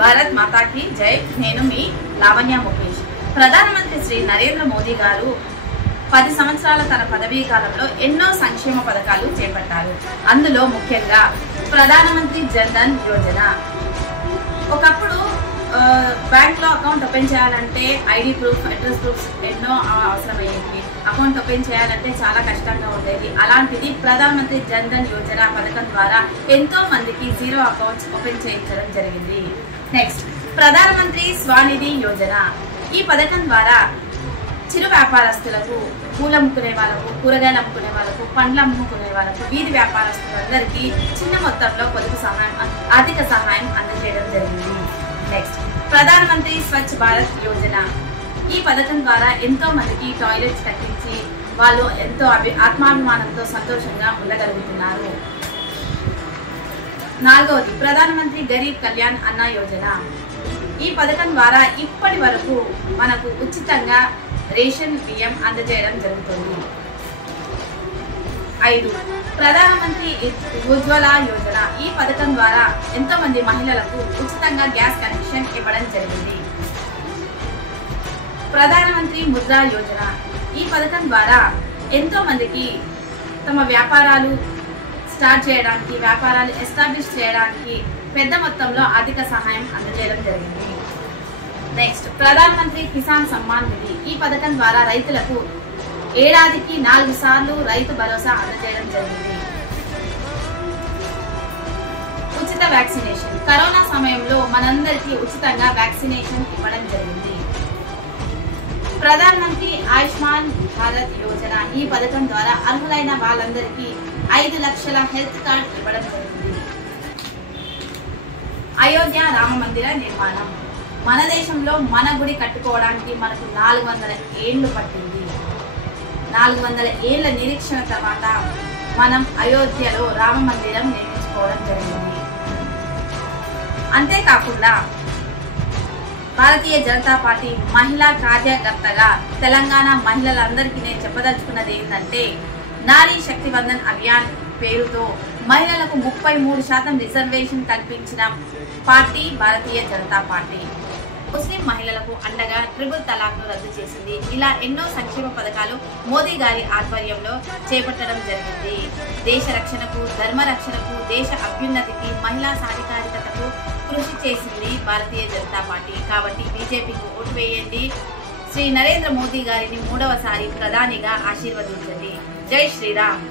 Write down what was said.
భారత్ మాతాకి జై. నేను మీ లావణ్య ముఖేష్. ప్రధానమంత్రి శ్రీ నరేంద్ర మోదీ గారు 10 సంవత్సరాల తన పదవీ కాలంలో ఎన్నో సంక్షేమ పథకాలు చేపట్టారు. అందులో ముఖ్యంగా ప్రధానమంత్రి జన్ ధన్ యోజన. ఒకప్పుడు బ్యాంక్ లో అకౌంట్ ఓపెన్ చేయాలంటే ఐడి ప్రూఫ్, అడ్రస్ ప్రూఫ్స్ ఎన్నో అవసరమయ్యేది. అకౌంట్ ఓపెన్ చేయాలంటే చాలా కష్టంగా ఉండేది. అలాంటిది ప్రధానమంత్రి జన్ ధన్ యోజన పథకం ద్వారా ఎంతో మందికి జీరో అకౌంట్స్ ఓపెన్ చేయించడం జరిగింది. నెక్స్ట్, ప్రధానమంత్రి స్వనిధి యోజన. ఈ పథకం ద్వారా చిరు వ్యాపారస్తులకు, పూలు అమ్ముకునే వాళ్ళకు, కూరగాయలు అమ్ముకునే వాళ్ళకు, పండ్లు అమ్ముకునే వాళ్ళకు, వీధి వ్యాపారస్తులందరికీ చిన్న మొత్తంలో పొదుపు సహాయం, ఆర్థిక సహాయం అందజేయడం జరిగింది. నెక్స్ట్, ప్రధానమంత్రి స్వచ్ఛ భారత్ యోజన. ఈ పథకం ద్వారా ఎంతో మందికి టాయిలెట్స్ కట్టించి వాళ్ళు ఎంతో ఆత్మాభిమానంతో సంతోషంగా ఉండగలుగుతున్నారు. 4వది, ప్రధానమంత్రి గరీబ్ కళ్యాణ్ అన్న యోజన. ఈ పథకం ద్వారా ఇప్పటి వరకు మనకు ఉచితంగా రేషన్ బియ్యం అందజేయడం జరుగుతుంది. 5, ప్రధానమంత్రి ఉజ్వల యోజన. ఈ పథకం ద్వారా ఎంతో మంది మహిళలకు ఉచితంగా గ్యాస్ కనెక్షన్ ఇవ్వడం జరిగింది. ప్రధానమంత్రి ముద్రా యోజన. ఈ పథకం ద్వారా ఎంతో మందికి తమ వ్యాపారాలు స్టార్ట్ చేయడానికి, వ్యాపారాలు ఎస్టాబ్లిష్ చేయడానికి పెద్ద మొత్తంలో ఆర్థిక సహాయం అందజేయడం జరిగింది. నెక్స్ట్, ప్రధానమంత్రి కిసాన్ సమ్మాన్ నిధి. ఈ పథకం ద్వారా రైతులకు ఏడాదికి 4 సార్లు రైతు భరోసా అందజేయడం జరిగింది. ఉచిత వ్యాక్సినేషన్. కరోనా సమయంలో మనందరికీ ఉచితంగా వ్యాక్సినేషన్ ఇవ్వడం జరిగింది. ప్రధానమంత్రి ఆయుష్మాన్ భారత్ యోజన. ఈ పథకం ద్వారా అర్హులైన వాళ్ళందరికీ 5 లక్షల హెల్త్ కార్డ్ ఇవ్వడం జరిగింది. అయోధ్య రామ మందిర నిర్మాణం. మన దేశంలో మన గుడి కట్టుకోవడానికి మనకు 400 ఏళ్లు పట్టింది. 400 ఏళ్ల నిరీక్షణ తర్వాత మనం అయోధ్యలో రామ మందిరం నిర్మించుకోవడం జరిగింది. అంతేకాకుండా భారతీయ జనతా పార్టీ మహిళా కార్యకర్తగా తెలంగాణ మహిళలందరికీ నేను చెప్పదలుచుకున్నది ఏంటంటే, నారీ శక్తి వందన్ అభియాన్ పేరుతో మహిళలకు 33% రిజర్వేషన్ కల్పించిన పార్టీ భారతీయ జనతా పార్టీ. ముస్లిం మహిళలకు అండగా ట్రిపుల్ తలాక్ను రద్దు చేసింది. ఇలా ఎన్నో సంక్షేమ పథకాలు మోదీ గారి ఆధ్వర్యంలో చేపట్టడం జరిగింది. దేశ రక్షణకు, ధర్మ రక్షణకు, దేశ అభ్యున్నతికి, మహిళా సాధికారికతకు కృషి చేసింది భారతీయ జనతా పార్టీ. కాబట్టి బీజేపీకి ఓటు వేయండి. శ్రీ నరేంద్ర మోదీ గారిని 3వ సారి ప్రధానిగా ఆశీర్వదించండి. జై శ్రీరామ్.